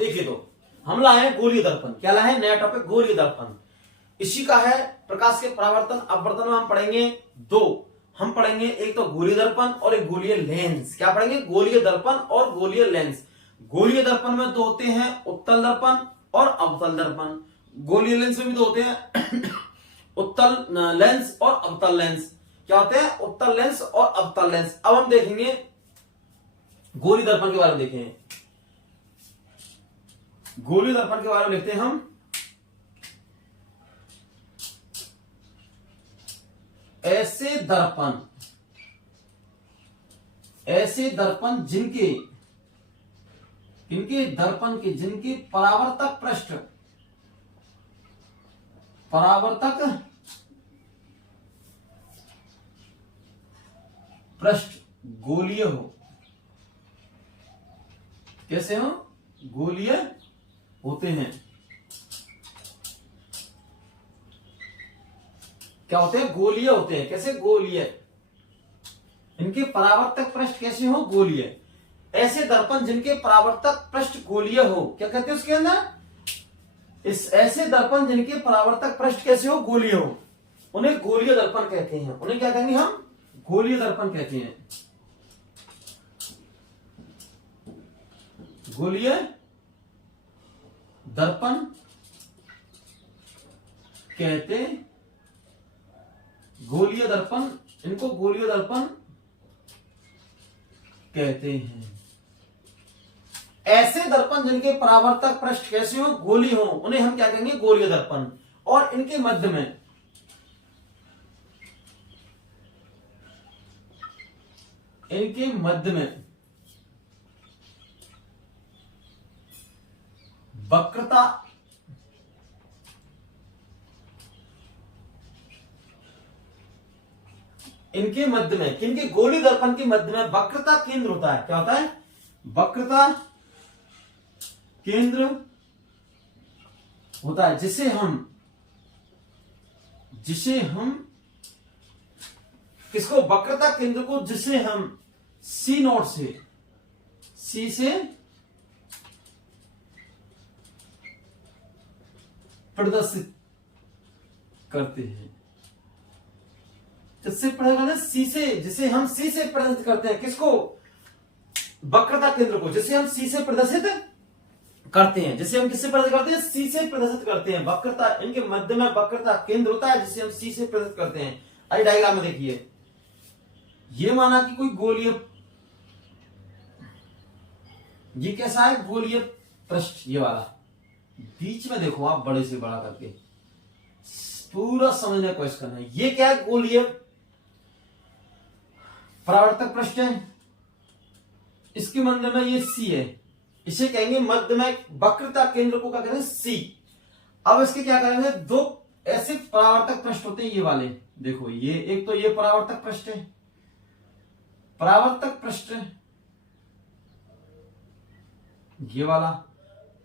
देखिए तो हम लाए हैं गोलीय दर्पण। क्या लाए हैं? नया टॉपिक गोलीय दर्पण। इसी का है प्रकाश के परावर्तन अपवर्तन में हम पढ़ेंगे दो। हम पढ़ेंगे एक तो गोलीय दर्पण और एक गोलीय लेंस। क्या पढ़ेंगे? गोलीय दर्पण और गोलीय लेंस। गोलीय दर्पण में दो होते हैं, उत्तल दर्पण और अवतल दर्पण। गोलीय लेंस में भी दो होते हैं उत्तल लेंस और अवतल लेंस। क्या होते हैं? उत्तल लेंस और अवतल लेंस। अब हम देखेंगे गोलीय दर्पण के बारे में। देखें गोलीय दर्पण के बारे में लिखते हैं हम। ऐसे दर्पण जिनके परावर्तक पृष्ठ गोलीय हो। कैसे हो? गोलीय होते हैं। क्या होते हैं? गोलीय होते हैं। कैसे? गोलीय। इनके परावर्तक पृष्ठ कैसे हो? गोलीय। ऐसे दर्पण जिनके परावर्तक पृष्ठ गोलीय हो, क्या कहते हैं उसके अंदर? ऐसे दर्पण जिनके परावर्तक पृष्ठ कैसे हो? गोलीय हो, उन्हें गोलीय दर्पण कहते हैं। उन्हें क्या कहेंगे हम? गोलीय दर्पण कहते हैं। गोलीय दर्पण कहते, गोलीय दर्पण, इनको गोलीय दर्पण कहते हैं। ऐसे दर्पण जिनके परावर्तक पृष्ठ कैसे हो? गोलीय हो, उन्हें हम क्या कहेंगे? गोलीय दर्पण। और इनके मध्य में वक्रता, इनके मध्य में, किनके? गोलीय दर्पण के मध्य में वक्रता केंद्र होता है। क्या होता है? वक्रता केंद्र होता है, जिसे हम किसको? वक्रता केंद्र को, जिसे हम C0 से प्रदर्शित करते हैं। जिसे हम C से प्रदर्शित करते हैं। किसको? वक्रता केंद्र को, जिसे हम C से प्रदर्शित करते हैं। जिसे हम किससे प्रदर्शित करते हैं? C से प्रदर्शित करते हैं। वक्रता, इनके मध्य में वक्रता केंद्र होता है, जिसे हम C से प्रदर्शित करते हैं। आइए डायग्राम में देखिए। ये माना कि कोई गोलीय, ये कैसा है? गोलीय पृष्ठ, ये वाला। बीच में देखो आप, बड़े से बड़ा करके पूरा समझने की कोशिश करना है। ये क्या है? गोलीय परावर्तक पृष्ठ है। इसके मध्य में ये C है, इसे कहेंगे मध्य में वक्रता केंद्र को क्या करेंगे? C। अब इसके क्या करेंगे? दो ऐसे परावर्तक पृष्ठ होते हैं, ये वाले। देखो ये एक तो ये परावर्तक पृष्ठ है, ये वाला,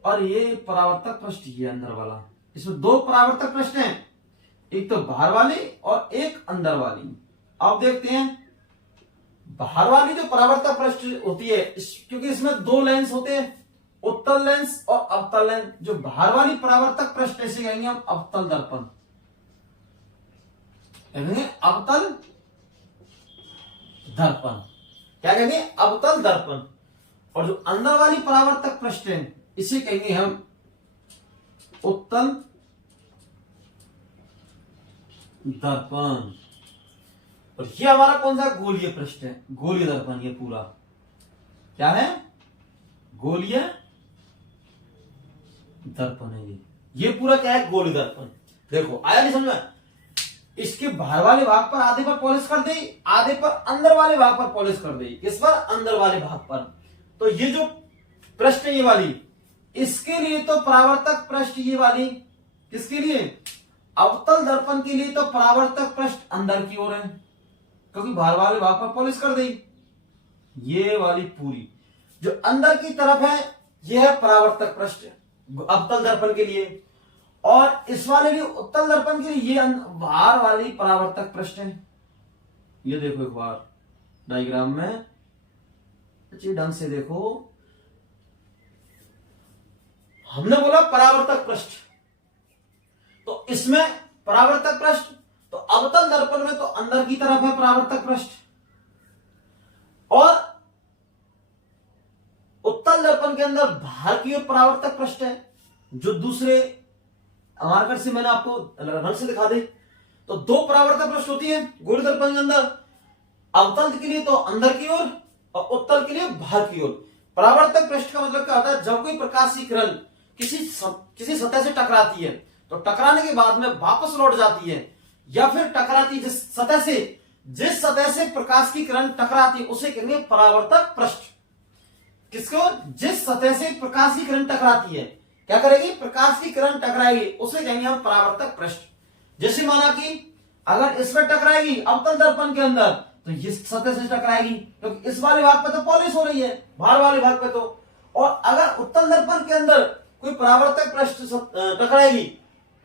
और ये परावर्तक पृष्ठ, ये अंदर वाला। इसमें दो परावर्तक पृष्ठ हैं, एक तो बाहर वाली और एक अंदर वाली। अब देखते हैं बाहर वाली जो परावर्तक पृष्ठ होती है, क्योंकि इसमें दो लेंस होते हैं, उत्तल लेंस और अवतल लेंस। जो बाहर वाली परावर्तक पृष्ठ, ऐसे कहेंगे हम अवतल दर्पण, कहेंगे अवतल दर्पण। क्या कहेंगे? अवतल दर्पण। और जो अंदर वाली परावर्तक पृष्ठ है, इसे कहेंगे हम उत्तल दर्पण। और ये हमारा कौन सा? गोलीय पृष्ठ है, गोलीय दर्पण। ये पूरा क्या है? गोलीय दर्पण है। ये पूरा क्या है? गोलीय दर्पण। देखो आया नहीं समझ में? इसके बाहर वाले भाग पर आधे पर पॉलिश कर दे, आधे पर अंदर वाले भाग पर पॉलिश कर दे। किस पर? अंदर वाले भाग पर। तो ये जो पृष्ठ है, ये वाली, इसके लिए तो परावर्तक पृष्ठ, ये वाली किसके लिए? अवतल दर्पण के लिए तो परावर्तक पृष्ठ अंदर की ओर है, क्योंकि बाहर वाले भाग पर पॉलिश कर दी। ये वाली पूरी जो अंदर की तरफ है, यह है परावर्तक पृष्ठ अवतल दर्पण के लिए। और इस वाले लिए, उत्तल दर्पण के लिए, ये बाहर वाली परावर्तक पृष्ठ है। ये देखो एक बार डायग्राम में अच्छी ढंग से देखो। हमने बोला परावर्तक पृष्ठ, तो इसमें परावर्तक पृष्ठ, तो अवतल दर्पण में तो अंदर की तरफ है परावर्तक पृष्ठ, और उत्तल दर्पण के अंदर बाहर की ओर परावर्तक पृष्ठ है, जो दूसरे मार्कर से मैंने आपको रंग से दिखा दी। तो दो परावर्तक पृष्ठ होती है गोली दर्पण के अंदर, अवतल के लिए तो अंदर की ओर और उत्तल के लिए बाहर की ओर। परावर्तक पृष्ठ का मतलब क्या होता है, जब कोई प्रकाश की किरण किसी सतह से टकराती है तो टकराने के बाद में वापस लौट जाती है, या फिर टकराती जिस सतह से प्रकाश की किरण टकराती है उसे कहेंगे परावर्तक पृष्ठ। किसको? जिस सतह से प्रकाश की किरण टकराती है, क्या करेगी? प्रकाश की किरण टकराएगी, उसे कहेंगे हम परावर्तक पृष्ठ। जैसे माना कि अगर इस पर टकराएगी अवतल दर्पण के अंदर तो इस सतह से टकराएगी, क्योंकि तो इस वाले भाग पे तो पॉलिश हो रही है, बाहर वाले भाग पे तो। और अगर उत्तल दर्पण के अंदर कोई परावर्तक पृष्ठ टकराएगी,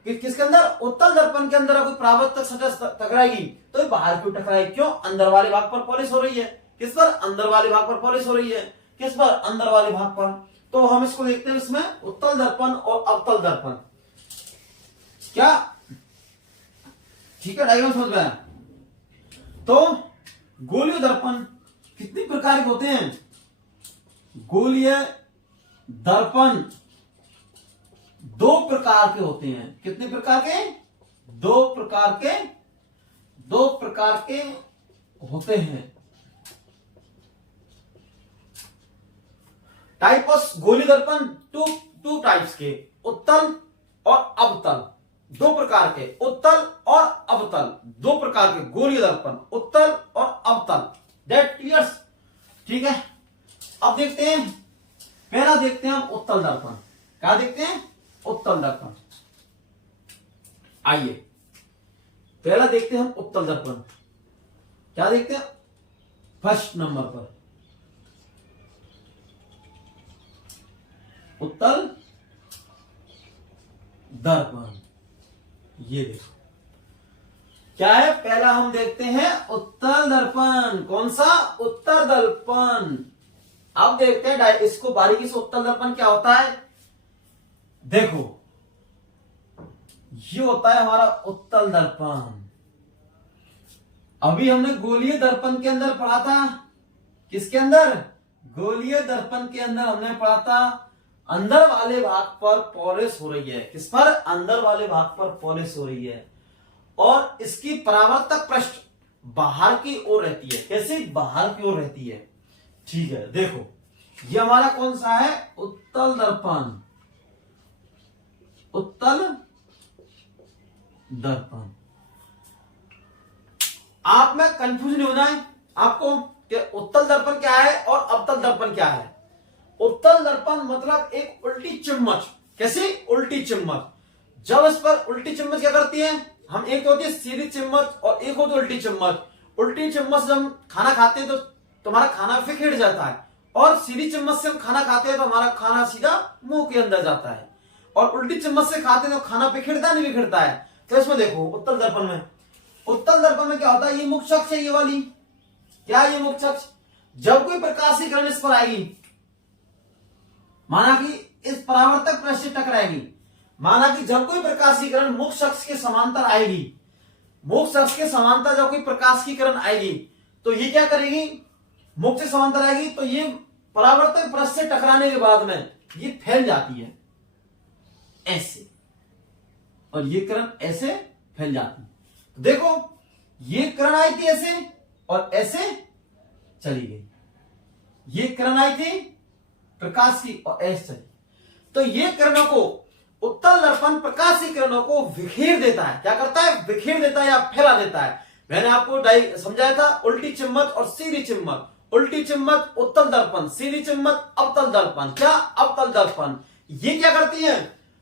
किसके अंदर? उत्तल दर्पण के अंदर कोई परावर्तक सतह टकराएगी तो बाहर क्यों टकराएगी? क्यों? अंदर वाले भाग पर पॉलिश हो रही है। किस पर? अंदर वाले भाग पर पॉलिश हो रही है। किस पर? अंदर वाले भाग पर। तो हम इसको देखते हैं, इसमें उत्तल दर्पण और अवतल दर्पण। क्या ठीक है? डायग्राम समझ में आया? तो गोलीय दर्पण कितने प्रकार के होते हैं? गोलीय दर्पण दो प्रकार के होते हैं। कितने प्रकार के? दो प्रकार के होते हैं। टाइप ऑफ गोलीय दर्पण टू टाइप्स के, उत्तल और अवतल। दो प्रकार के, उत्तल और अवतल, दो प्रकार के गोलीय दर्पण, उत्तल और अवतल। That clears? ठीक है। अब देखते हैं, पहला देखते हैं हम उत्तल दर्पण। क्या देखते हैं? उत्तल दर्पण। आइए पहला देखते हैं हम उत्तल दर्पण। क्या देखते हैं? फर्स्ट नंबर पर उत्तल दर्पण। ये देखो क्या है, पहला हम देखते हैं उत्तल दर्पण। कौन सा? उत्तल दर्पण। अब देखते हैं इसको बारीकी से, उत्तल दर्पण क्या होता है। देखो ये होता है हमारा उत्तल दर्पण। अभी हमने गोलीय दर्पण के अंदर पढ़ा था। किसके अंदर? गोलीय दर्पण के अंदर हमने पढ़ा था अंदर वाले भाग पर पॉलिश हो रही है। किस पर? अंदर वाले भाग पर पॉलिश हो रही है, और इसकी परावर्तक पृष्ठ बाहर की ओर रहती है। कैसे? बाहर की ओर रहती है। ठीक है, देखो ये हमारा कौन सा है? उत्तल दर्पण। उत्तल दर्पण। आप में कंफ्यूज नहीं होना है आपको कि उत्तल दर्पण क्या है और अवतल दर्पण क्या है। उत्तल दर्पण मतलब एक उल्टी चम्मच। कैसी? उल्टी चम्मच। जब इस पर उल्टी चम्मच क्या करती है, हम एक तो होती है सीधी चम्मच और एक होती है उल्टी चम्मच। उल्टी चम्मच जब हम खाना खाते हैं तो तुम्हारा खाना फिकेट जाता है, और सीधी चम्मच से हम खाना खाते हैं तो हमारा खाना सीधा मुंह के अंदर जाता है। और उल्टी चम्मच से खाते हैं तो खाना बिखरता नहीं बिखरता है। तो इसमें देखो उत्तल दर्पण में, उत्तल दर्पण में क्या होता है, ये मुख्य अक्ष है, ये वाली। क्या? ये मुख्य अक्ष। जब कोई प्रकाश की किरण इस पर आएगी, माना कि इस परावर्तक पृष्ठ से टकराएगी, माना कि जब कोई प्रकाश की किरण मुख्य अक्ष के समांतर आएगी, मुख्य अक्ष के समांतर जब कोई प्रकाश की किरण आएगी तो ये क्या करेगी? मुख्य से समांतर आएगी तो ये परावर्तक पृष्ठ से टकराने के बाद में ये फैल जाती है ऐसे, और ये किरण ऐसे फैल जाती है। तो देखो ये किरण आई थी ऐसे और ऐसे चली गई, ये किरण आई थी प्रकाश की और ऐसे चली। तो ये किरणों को उत्तल दर्पण प्रकाश की किरणों को बिखेर देता है। क्या करता है? बिखेर देता है या फैला देता है। मैंने आपको समझाया था उल्टी चम्मच और सीधी चम्मच। उल्टी चम्मच उत्तल दर्पण, सीधी चम्मच अवतल दर्पण। क्या? अवतल दर्पण। ये क्या करती है?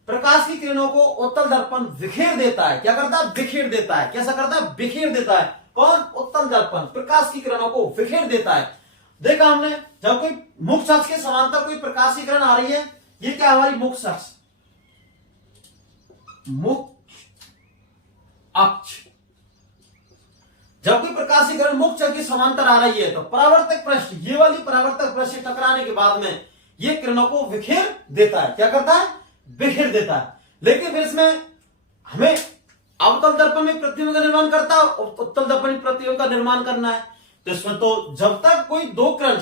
प्रकाश की किरणों को उत्तल दर्पण बिखेर देता है। क्या करता है? बिखेर देता है। कैसा करता है? बिखेर देता है। कौन? उत्तल दर्पण प्रकाश की किरणों को बिखेर देता है। देखा हमने, जब कोई मुख्य अक्ष के समांतर कोई प्रकाश की किरण आ रही है, ये क्या हमारी मुख्य अक्ष, मुख्य अक्ष। जब कोई प्रकाश की किरण मुख्य अक्ष के समांतर आ रही है तो परावर्तक पृष्ठ, ये वाली परावर्तक पृष्ठ से टकराने के बाद में ये किरणों को बिखेर देता है। क्या करता है? बिखेर देता है। लेकिन फिर इसमें हमें अवतल दर्पण में प्रतिबिंब का निर्माण करता है, उत्तल दर्पण में प्रतिबिंब का निर्माण करना है। तो इसमें तो जब तक कोई दो किरण,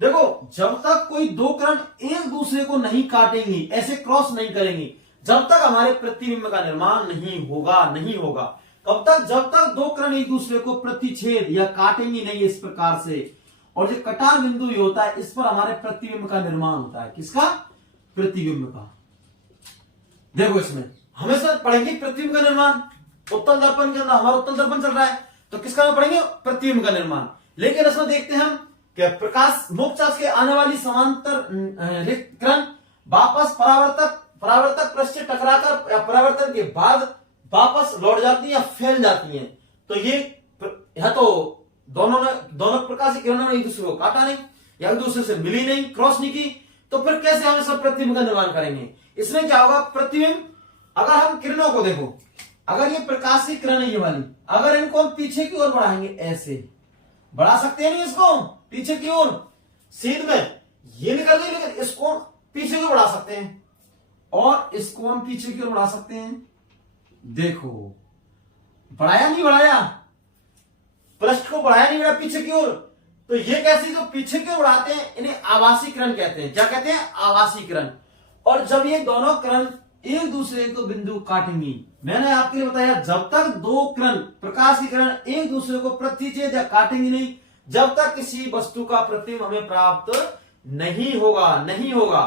देखो जब तक कोई दो किरण एक दूसरे को नहीं काटेंगी, ऐसे क्रॉस नहीं करेंगी, जब तक हमारे प्रतिबिंब का निर्माण नहीं होगा। कब तक? जब तक दो किरण एक दूसरे को प्रतिच्छेद या काटेंगी नहीं इस प्रकार से। और जो कटान बिंदु ये होता है, इस पर हमारे प्रतिबिंब का निर्माण होता है। किसका? प्रतिबिंब का। देखो इसमें हमेशा पढ़ेंगे प्रतिबिंब का निर्माण। उत्तल दर्पण के अंदर हमारा उत्तल दर्पण चल रहा है, तो किसका पढ़ेंगे? प्रतिबिंब का निर्माण। लेकिन इसमें देखते हैं हम कि प्रकाश मोक्षाक्ष के आने वाली समांतर किरण वापस परावर्तक पृष्ठ से टकराकर या परावर्तन के बाद वापस लौट जाती है या फैल जाती हैं। तो ये यह तो दोनों प्रकार से किरणों ने एक दूसरे को काटा नहीं या एक दूसरे से मिली नहीं, क्रॉस नहीं की, तो फिर कैसे हम सब प्रतिबिंब का निर्माण करेंगे? इसमें क्या होगा? प्रतिबिंब, अगर हम किरणों को देखो, अगर ये प्रकाश की किरण है ये वाली, अगर इनको हम पीछे की ओर बढ़ाएंगे, ऐसे बढ़ा सकते हैं नहीं इसको पीछे की ओर, सीध में ये निकल गई, लेकिन इसको पीछे की ओर बढ़ा सकते हैं और इसको हम पीछे की ओर बढ़ा सकते हैं। देखो बढ़ाया नहीं बढ़ाया, पृष्ठ को बढ़ाया नहीं बढ़ाया पीछे की ओर। तो ये कैसी जो पीछे की ओर बढ़ाते हैं इन्हें आभासी किरण कहते हैं। क्या कहते हैं? आभासी किरण। और जब ये दोनों किरण एक दूसरे को बिंदु काटेंगी, मैंने आपके लिए बताया जब तक दो किरण, प्रकाश की किरण एक दूसरे को प्रतिच्छेद या काटेंगी नहीं, जब तक किसी वस्तु का प्रतिबिंब हमें प्राप्त नहीं होगा।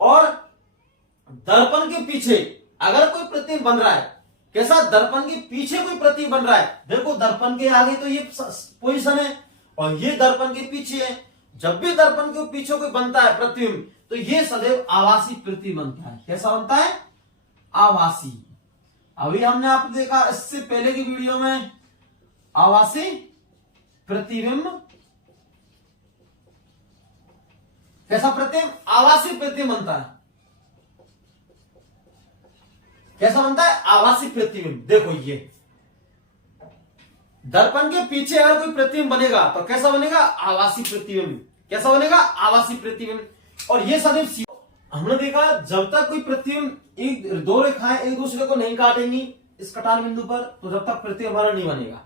और दर्पण के पीछे अगर कोई प्रतिबिंब बन रहा है, कैसा? दर्पण के पीछे कोई प्रतिबिंब बन रहा है, देखो दर्पण के आगे तो ये पोजीशन है और ये दर्पण के पीछे है। जब भी दर्पण के पीछे कोई बनता है प्रतिबिंब, तो ये सदैव आभासी प्रतिबिंब बनता है। कैसा बनता है? आभासी। अभी हमने आपको देखा इससे पहले की वीडियो में आभासी प्रतिबिंब, कैसा प्रतिबिंब? आभासी प्रतिबिंब बनता है। कैसा बनता है? आभासी प्रतिबिंब। देखो ये दर्पण के पीछे अगर कोई प्रतिबिंब बनेगा तो कैसा बनेगा? आभासी प्रतिबिंब। कैसा बनेगा? आभासी प्रतिबिंब। और ये सदैव हमने देखा जब तक कोई प्रतिबिंब, एक दो रेखाएं एक दूसरे को नहीं काटेंगी इस कटान बिंदु पर, तो जब तक प्रतिबिंब हमारा नहीं बनेगा।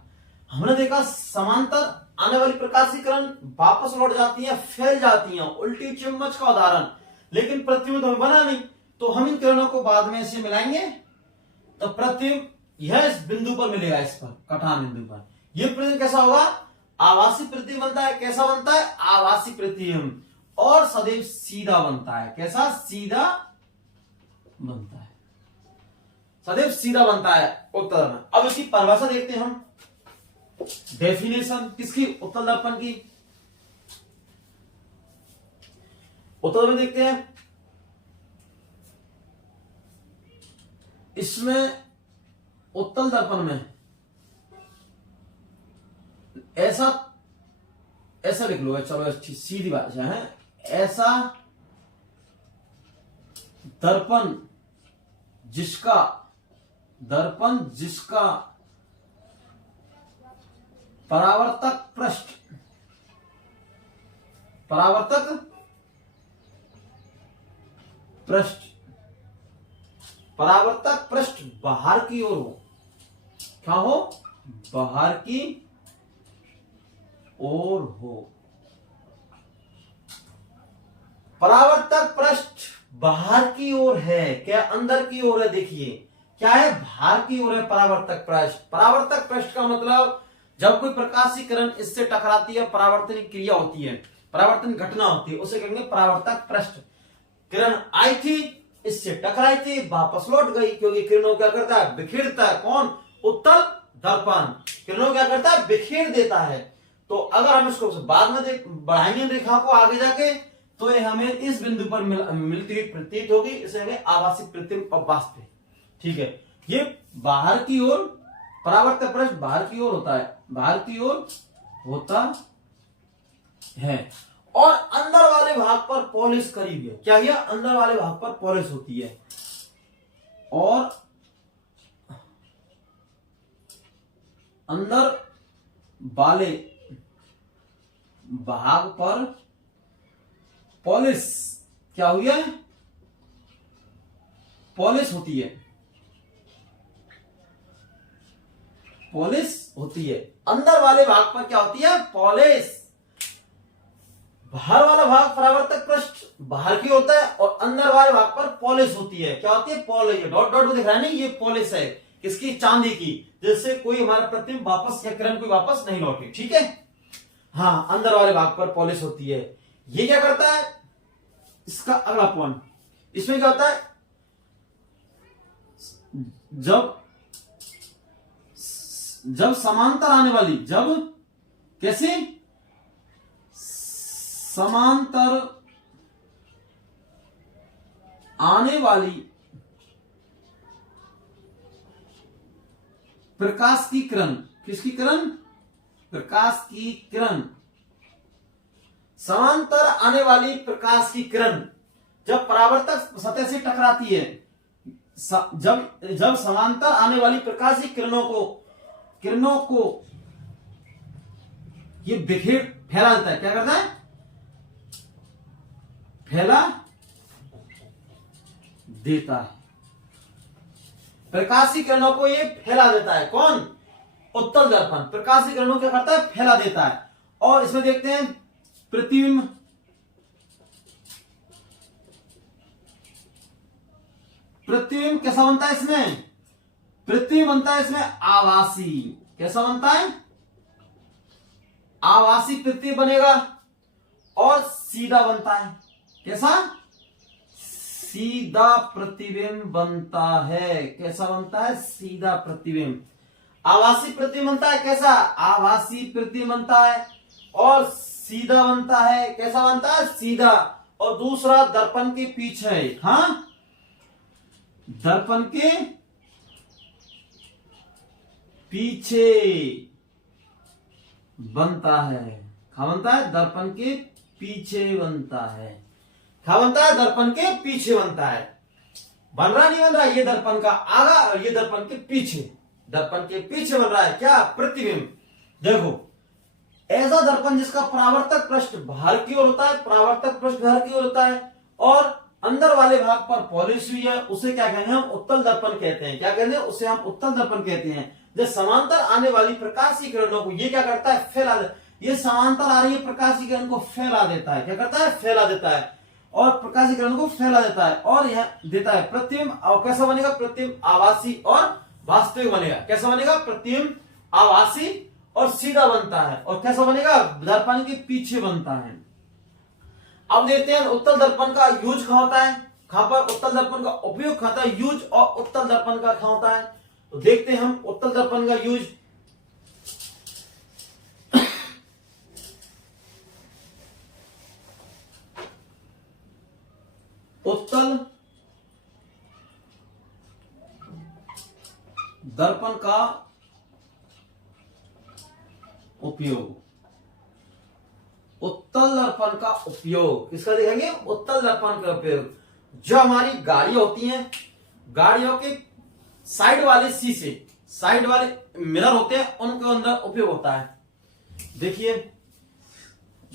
हमने देखा समांतर आने वाली प्रकाश की किरण वापस लौट जाती है, फैल जाती है, उल्टी चुम्बच का उदाहरण। लेकिन प्रतिबिंब तो हमें बना नहीं, तो हम इन किरणों को बाद में ऐसे मिलाएंगे तो प्रतिबिंब यह इस बिंदु पर मिलेगा, इस पर कटान बिंदु पर। यह प्रतिबिंब कैसा होगा? आभासी प्रतिबिंब बनता है। कैसा बनता है? आभासी प्रतिबिंब। और सदैव सीधा बनता है। कैसा? सीधा बनता है, सदैव सीधा बनता है उत्तल में। अब इसकी परिभाषा देखते हैं हम, डेफिनेशन किसकी? उत्तल दर्पण की। उत्तल में देखते हैं, इसमें उत्तल दर्पण में ऐसा लिख लो, चलो अच्छी सीधी भाषा है, ऐसा दर्पण जिसका परावर्तक पृष्ठ बाहर की ओर हो। क्या हो? बाहर की ओर हो। परावर्तक पृष्ठ बाहर की ओर है, क्या अंदर की ओर है? देखिए क्या है? बाहर की ओर है परावर्तक पृष्ठ। परावर्तक पृष्ठ का मतलब जब कोई प्रकाश की किरण इससे टकराती है, परावर्तन क्रिया होती है, परावर्तन घटना होती है, उसे कहेंगे परावर्तक पृष्ठ। किरण आई थी, इससे टकराई थी, वापस लौट गई, क्योंकि किरणों क्या करता है? बिखेरता है। कौन? उत्तल दर्पण किरणों क्या करता है? बिखेर देता है। तो अगर हम इसको बाद में बढ़ाएंगे रेखा को आगे जाके, तो ये हमें इस बिंदु पर मिलती हुई प्रतीत होगी, इसे हमें आभासी प्रतिबिंब वास्तविक। ठीक है, ये बाहर की ओर परावर्तक पृष्ठ बाहर की ओर होता है, बाहर की ओर होता है, और अंदर वाले भाग पर पॉलिश करी हुई है। क्या किया? अंदर वाले भाग पर पॉलिश होती है, और अंदर वाले भाग पर पॉलिश क्या हुई है? पॉलिश होती है, पॉलिश होती है। अंदर वाले भाग पर क्या होती है? पॉलिश। बाहर वाला भाग परावर्तक पृष्ठ बाहर की होता है और अंदर वाले भाग पर पॉलिश होती है। क्या होती है? पॉलिश। डॉट डॉट में दिख रहा है नहीं, ये पॉलिश है किसकी? चांदी की, जिससे कोई हमारा प्रतिबिंब वापस या किरण कोई वापस नहीं लौटे। ठीक है, हाँ, अंदर वाले भाग पर पॉलिश होती है। ये क्या करता है? इसका अगला पॉइंट, इसमें क्या होता है? जब समांतर आने वाली, जब कैसे? समांतर आने वाली प्रकाश की किरण, किसकी किरण? प्रकाश की किरण। समांतर आने वाली प्रकाश की किरण जब परावर्तक सतह से टकराती है, जब समांतर आने वाली प्रकाश की किरणों को ये बिखेर फैला देता है। क्या करता है? फैला देता है। प्रकाश की किरणों को ये फैला देता है। कौन? उत्तल दर्पण प्रकाश की किरणों क्या करता है? फैला देता है। और इसमें देखते हैं प्रतिबिंब, प्रतिबिंब कैसा बनता है? इसमें प्रतिबिंब बनता है इसमें आभासी। कैसा बनता है? आभासी प्रतिबिंब बनेगा और सीधा बनता है। कैसा? सीधा प्रतिबिंब बनता है। कैसा बनता है? सीधा प्रतिबिंब। आभासी प्रतिबिंब बनता है। कैसा? आभासी प्रतिबिंब बनता है और सीधा बनता है। कैसा बनता है? सीधा। और दूसरा दर्पण के पीछे, हाँ, दर्पण के पीछे बनता है। क्या बनता है? दर्पण के पीछे बनता है। क्या बनता है? दर्पण के पीछे बनता है। बन रहा नहीं बन रहा? ये दर्पण का आगा और ये दर्पण के पीछे, दर्पण के पीछे बन रहा है क्या? प्रतिबिंब। देखो, ऐसा दर्पण जिसका परावर्तक पृष्ठ बाहर की ओर होता है, परावर्तक पृष्ठ बाहर की ओर होता है और अंदर वाले भाग पर पॉलिश हुई है, उसे क्या कहेंगे? हम उत्तल दर्पण कहते हैं। क्या कहते हैं? उसे हम उत्तल दर्पण कहते हैं। जब समांतर आने वाली प्रकाश की किरणों को ये क्या करता है? फैला देता है। ये समांतर आ रही है प्रकाश की किरण को फैला देता है। क्या करता है? फैला देता है और प्रकाश की किरण को फैला देता है और यह देता है प्रतिबिंब। और कैसा बनेगा? प्रतिबिंब आभासी और वास्तविक बनेगा। कैसा बनेगा? प्रतिबिंब आभासी और सीधा बनता है। और कैसा बनेगा? दर्पण के पीछे बनता है। अब देखते हैं उत्तल दर्पण का यूज कहां होता है, कहां पर उत्तल दर्पण का उपयोग कहां होता है, यूज और उत्तल दर्पण का कहां होता है। तो देखते हैं हम उत्तल दर्पण का यूज। उत्तल दर्पण का उपयोग, उत्तल दर्पण का उपयोग किसका देखेंगे? उत्तल दर्पण का उपयोग जो हमारी गाड़ियां होती हैं, गाड़ियों के साइड वाले शीशे, साइड वाले मिरर होते हैं, उनके अंदर उपयोग होता है। देखिए,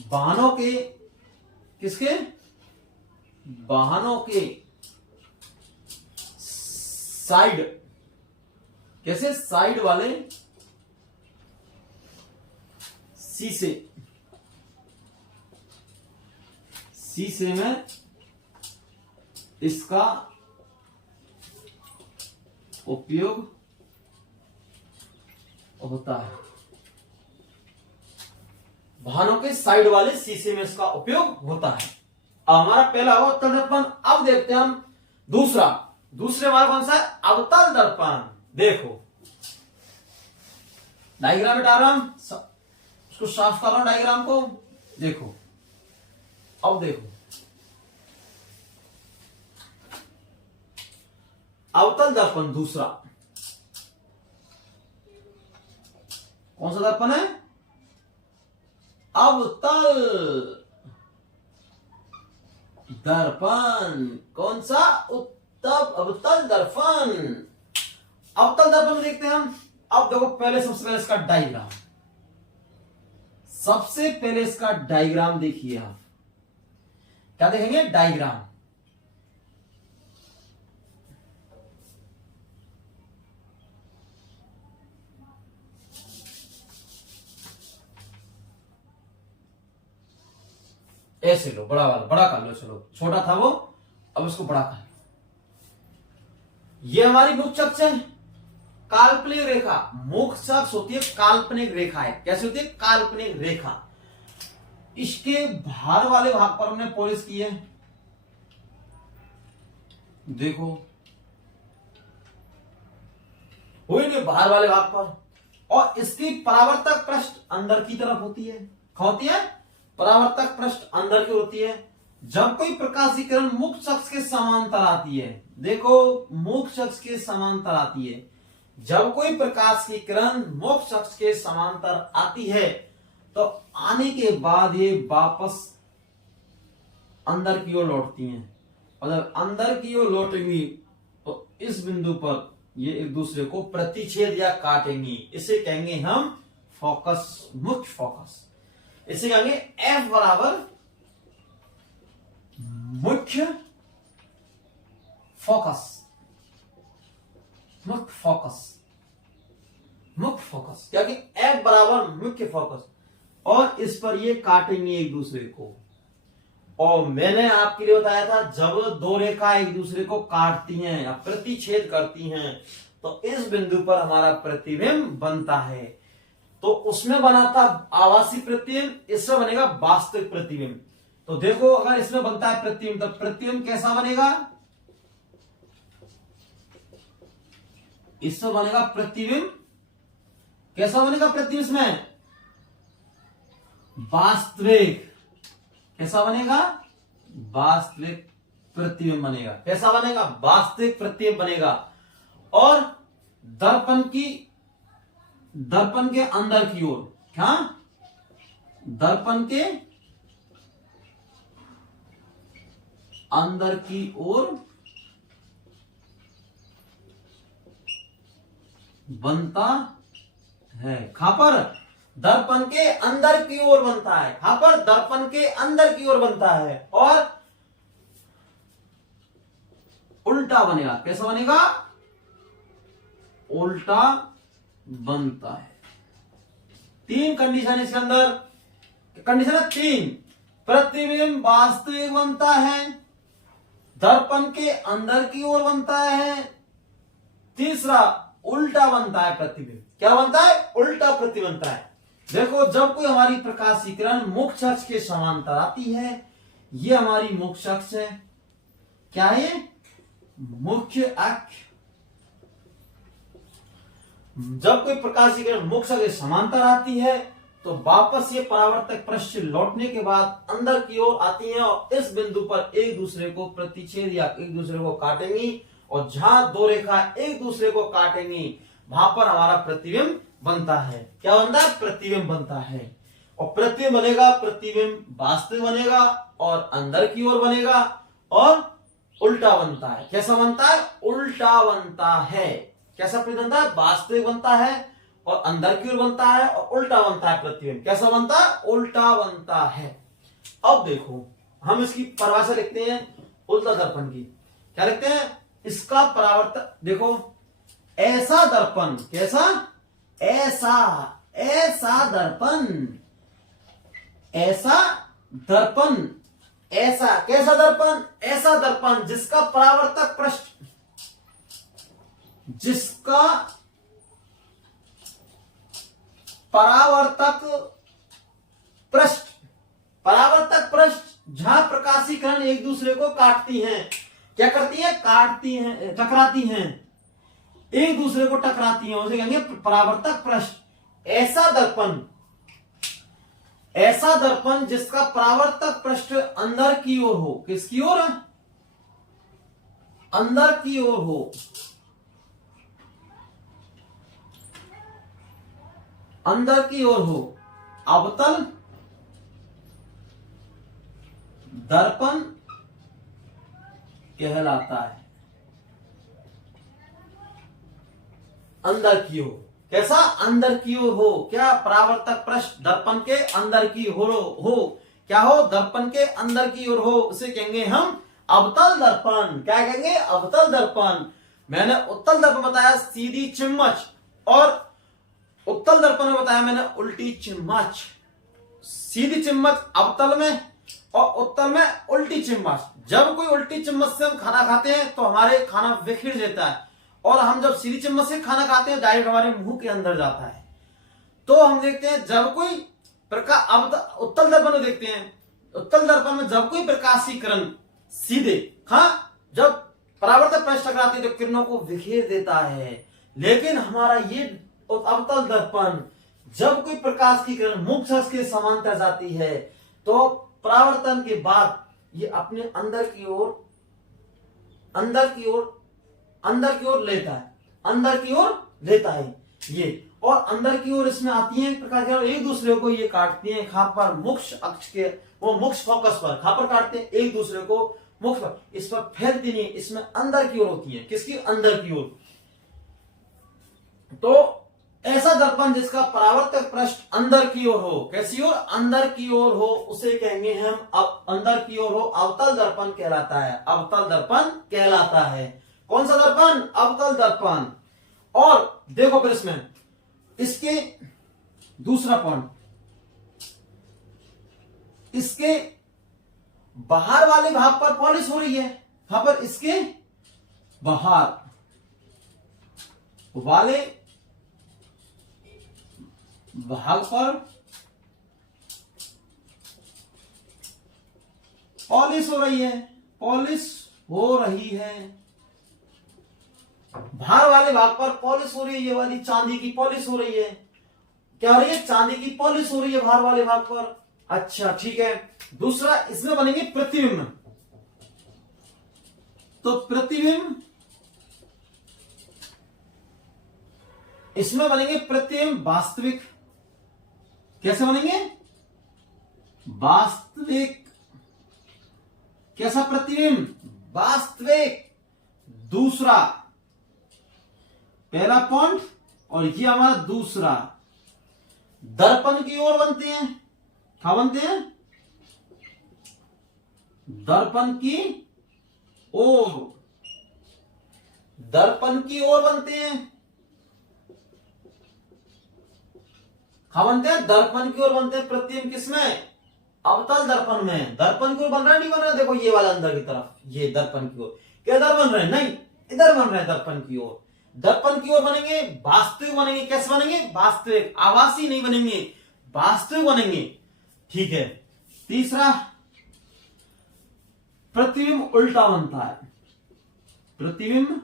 वाहनों के, किसके? वाहनों के साइड, कैसे? साइड वाले शीशे, शीशे में इसका उपयोग होता है। वाहनों के साइड वाले शीशे में इसका उपयोग होता है। अब हमारा पहला हुआ उत्तल दर्पण। अब देखते हैं हम दूसरा। दूसरे हमारा कौन सा है? अवतल दर्पण। देखो, डायग्राम में डाल रहा हूं, उसको साफ कर रहा हूं डायग्राम को। देखो, अब देखो, अवतल दर्पण दूसरा कौन सा दर्पण है? अवतल दर्पण। कौन सा? अवतल दर्पण। अवतल दर्पण में देखते हैं हम। अब देखो, पहले सबसे पहले इसका डायग्राम, सबसे पहले इसका डायग्राम देखिए आप। क्या देखेंगे? डायग्राम। ऐसे लो, बड़ा वाला, बड़ा कर लो, चलो छोटा था वो, अब इसको बड़ा कर लो। ये हमारी मुख्य अक्ष है, काल्पनिक रेखा। मुख्य अक्ष होती है काल्पनिक रेखा है। कैसे होती है? काल्पनिक रेखा। इसके भार वाले भाग पर हमने पॉलिश की है, देखो हुई नहीं भार वाले भाग पर। और इसकी परावर्तक पृष्ठ अंदर की तरफ होती है। क्या होती है? परावर्तक पृष्ठ अंदर की होती है। जब कोई प्रकाश की किरण मुख्य अक्ष के समांतर आती है, देखो मुख्य अक्ष के समांतर आती है, जब कोई प्रकाश की किरण मुख्य अक्ष के समांतर आती है तो आने के बाद ये वापस अंदर की ओर लौटती हैं। और जब अंदर की ओर लौटेंगी तो इस बिंदु पर ये एक दूसरे को प्रतिच्छेद या काटेंगी। इसे कहेंगे हम फोकस, मुख्य फोकस। इसे कहेंगे F बराबर मुख्य फोकस, मुख्य फोकस, मुख्य फोकस। क्या कि F बराबर मुख्य फोकस। और इस पर ये काटेंगे एक दूसरे को। और मैंने आपके लिए बताया था, जब दो रेखा एक दूसरे को काटती हैं या प्रतिच्छेद करती हैं तो इस बिंदु पर हमारा प्रतिबिंब बनता है। तो उसमें बना था आभासी प्रतिबिंब, इसमें बनेगा वास्तविक प्रतिबिंब। तो देखो अगर इसमें बनता है प्रतिबिंब, तो प्रतिबिंब कैसा बनेगा? इसमें बनेगा प्रतिबिंब, कैसा बनेगा प्रतिबिंब? इसमें वास्तविक। कैसा बनेगा? वास्तविक प्रतिबिंब बनेगा। कैसा बनेगा? वास्तविक प्रतिबिंब बनेगा। और दर्पण के अंदर की ओर, क्या? दर्पण के अंदर की ओर बनता है। कहां पर? दर्पण के अंदर की ओर बनता है। कहां पर? दर्पण के अंदर की ओर बनता है। और उल्टा बनेगा। कैसा बनेगा? उल्टा बनता है। तीन कंडीशन इसके अंदर। कंडीशन है तीन। प्रतिबिंब वास्तविक बनता है, दर्पण के अंदर की ओर बनता है, तीसरा उल्टा बनता है प्रतिबिंब। क्या बनता है? उल्टा प्रतिबिंब बनता है। देखो जब कोई हमारी प्रकाश की किरण मुख्य अक्ष के समांतर आती है, ये हमारी मुख्य अक्ष है। क्या है ये? मुख्य अक्ष। जब कोई प्रकाश की किरण मुख्य अक्ष के समांतर आती है तो वापस ये परावर्तक पृष्ठ लौटने के बाद अंदर की ओर आती है और इस बिंदु पर एक दूसरे को प्रतिच्छेद या एक दूसरे को काटेंगी। और जहां दो रेखा एक दूसरे को काटेंगी वहां पर हमारा प्रतिबिंब बनता है। क्या बनता है? प्रतिबिंब बनता है। और प्रतिबिंब बनेगा, प्रतिबिंब वास्तविक बनेगा और अंदर की ओर बनेगा और उल्टा बनता है। कैसा बनता है? उल्टा बनता है। कैसा प्रतिबिंब बनता है? वास्तविक बनता है और अंदर की ओर बनता है और उल्टा बनता है प्रतिबिंब। कैसा बनता है? उल्टा बनता है। अब देखो हम इसकी परिभाषा लिखते हैं उल्टा दर्पण की। क्या लिखते हैं? इसका परावर्तक देखो, ऐसा दर्पण, कैसा? ऐसा दर्पण, ऐसा दर्पण, ऐसा कैसा दर्पण? ऐसा दर्पण जिसका परावर्तक पृष्ठ, जिसका परावर्तक पृष्ठ, परावर्तक पृष्ठ जहां प्रकाशी किरण एक दूसरे को काटती हैं। क्या करती हैं? काटती हैं, टकराती हैं, एक दूसरे को टकराती हैं, उसे कहेंगे परावर्तक पृष्ठ। ऐसा दर्पण, ऐसा दर्पण जिसका परावर्तक पृष्ठ अंदर की ओर हो। किसकी ओर? अंदर की ओर हो। अंदर की ओर हो, अवतल दर्पण कहलाता है। अंदर की ओर, कैसा? अंदर की ओर हो। क्या? परावर्तक पृष्ठ दर्पण के अंदर की ओर हो। क्या हो? दर्पण के अंदर की ओर हो, उसे कहेंगे हम अवतल दर्पण। क्या कहेंगे? अवतल दर्पण। मैंने उत्तल दर्पण बताया सीधी चिम्मच, और उत्तल दर्पण में बताया मैंने उल्टी चिम्मच। सीधी चिम्मच अवतल में और उत्तर में उल्टी चम्मच। जब कोई उल्टी चम्मच से हम खाना खाते हैं तो हमारे खाना बिखर जाता है, और हम जब सीधी चम्मच से खाना खाते हैं डायरेक्ट हमारे मुंह के अंदर जाता है। तो हम देखते हैं जब कोई प्रकाश, अब उत्तल दर्पण में देखते हैं, उत्तल दर्पण में जब कोई प्रकाशीय किरण सीधे, हाँ, जब परावर्तक पृष्ठ टकराती है तो किरणों को बिखेर देता है। लेकिन हमारा ये अवतल दर्पण, जब कोई प्रकाश की किरण मुख्य अक्ष के समांतर जाती है तो परावर्तन के बाद ये अपने अंदर की ओर लेता है, अंदर की ओर लेता है ये, और अंदर की ओर इसमें आती है प्रकाश की, एक दूसरे को ये काटती हैं कहां पर, मुख्य अक्ष के, वो मुख्य फोकस पर, कहां पर काटते हैं, एक दूसरे को मुख्य पर, इस पर फैलती नहीं, इसमें अंदर की ओर होती है। किसकी? अंदर की ओर। तो ऐसा दर्पण जिसका परावर्तक पृष्ठ अंदर की ओर हो, कैसी ओर? अंदर की ओर हो, उसे कहेंगे हम अंदर की ओर हो, अवतल दर्पण कहलाता है, अवतल दर्पण कहलाता है। कौन सा दर्पण? अवतल दर्पण। और देखो फिर इसमें इसके दूसरा पॉइंट, इसके बाहर वाले भाग पर पॉलिश हो रही है, यहां पर इसके बाहर वाले भाग पर पॉलिश हो रही है, पॉलिश हो रही है, बाहर वाले भाग पर पॉलिश हो रही है, ये वाली चांदी की पॉलिश हो रही है। क्या हो रही है? चांदी की पॉलिश हो रही है बाहर वाले भाग पर। अच्छा ठीक है। दूसरा इसमें बनेंगे प्रतिबिंब। तो प्रतिबिंब, इसमें बनेंगे प्रतिबिंब वास्तविक। कैसे बनेंगे? वास्तविक। कैसा प्रतिबिंब? वास्तविक। दूसरा, पहला पॉइंट और ये हमारा दूसरा, दर्पण की ओर बनते हैं। क्या बनते हैं? दर्पण की ओर, दर्पण की ओर बनते हैं। क्या बनते हैं? दर्पण की ओर बनते हैं। प्रतिबिंब किसमें? अवतल दर्पण में। दर्पण की ओर बन रहा है, नहीं बन रहा? देखो ये वाला अंदर की तरफ, ये दर्पण की ओर। किधर बन रहे हैं? नहीं, इधर बन रहे हैं दर्पण की ओर। दर्पण की ओर बनेंगे, वास्तविक बनेंगे। कैसे बनेंगे? वास्तविक, आभासी नहीं बनेंगे, वास्तविक बनेंगे। ठीक है। तीसरा, प्रतिबिंब उल्टा बनता है। प्रतिबिंब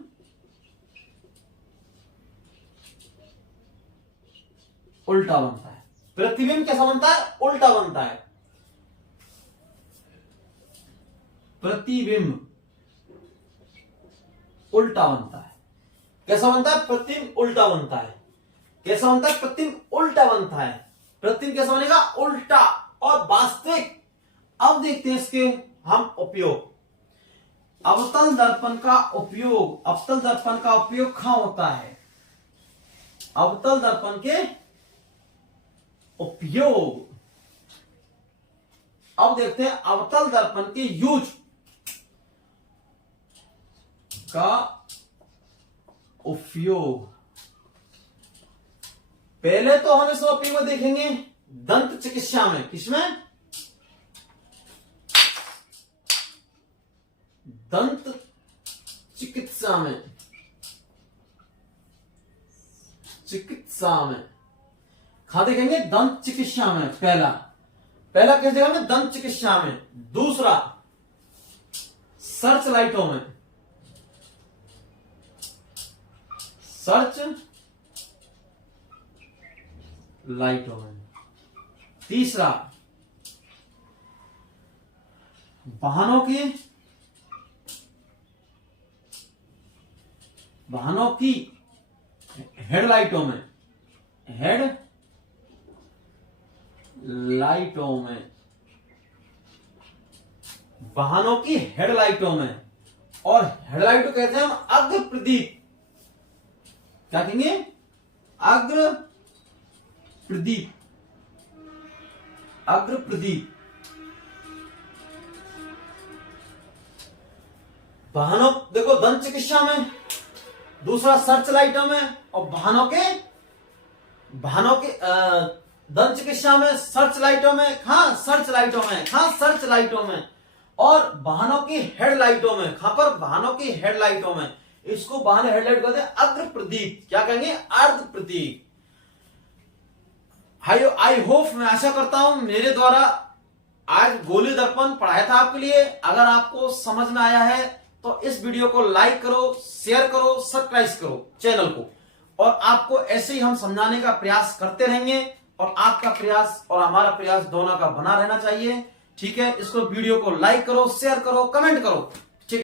उल्टा बनता है। प्रतिबिंब कैसा बनता है? उल्टा बनता है। प्रतिबिंब उल्टा बनता है। कैसा बनता है? प्रतिबिंब उल्टा बनता है। कैसा बनता है? प्रतिबिंब उल्टा बनता है। प्रतिबिंब कैसा बनेगा? उल्टा और वास्तविक। अब देखते हैं इसके हम उपयोग। अवतल दर्पण का उपयोग, अवतल दर्पण का उपयोग कहां होता है? अवतल दर्पण के उपयोग। अब देखते हैं अवतल दर्पण के यूज का उपयोग। पहले तो हम इस उपयोग में देखेंगे दंत चिकित्सा में। किसमें? दंत चिकित्सा में। चिकित्सा में कहां देखेंगे? दंत चिकित्सा में। पहला किस जगह में? दंत चिकित्सा में। दूसरा, सर्च लाइटों में। सर्च लाइटों में। तीसरा, वाहनों की हेडलाइटों में। हेड लाइटों में, वाहनों की हेडलाइटों में। और हेडलाइट कहते हैं हम अग्र प्रदीप। क्या कहेंगे? अग्र प्रदीप। अग्र प्रदीप। वाहनों, देखो दंत चिकित्सा में, दूसरा सर्च लाइटों में, और वाहनों के दंत चिकित्सा में सर्च लाइटों में, कहां सर्च लाइटों में, कहां सर्च लाइटों में, और वाहनों की हेडलाइटों में, कहां पर वाहनों की हेडलाइटों में। इसको वाहन हेडलाइट कहते हैं अग्र प्रदीप, क्या कहेंगे, अर्ध प्रदीप। आई होप, मैं आशा करता हूं मेरे द्वारा आज गोली दर्पण पढ़ाया था आपके लिए। अगर आपको समझ में आया है तो इस वीडियो को लाइक करो, शेयर करो, सब्सक्राइब करो चैनल को, और आपको ऐसे ही हम समझाने का प्रयास करते रहेंगे, और आपका प्रयास और हमारा प्रयास दोनों का बना रहना चाहिए। ठीक है, इसको वीडियो को लाइक करो, शेयर करो, कमेंट करो।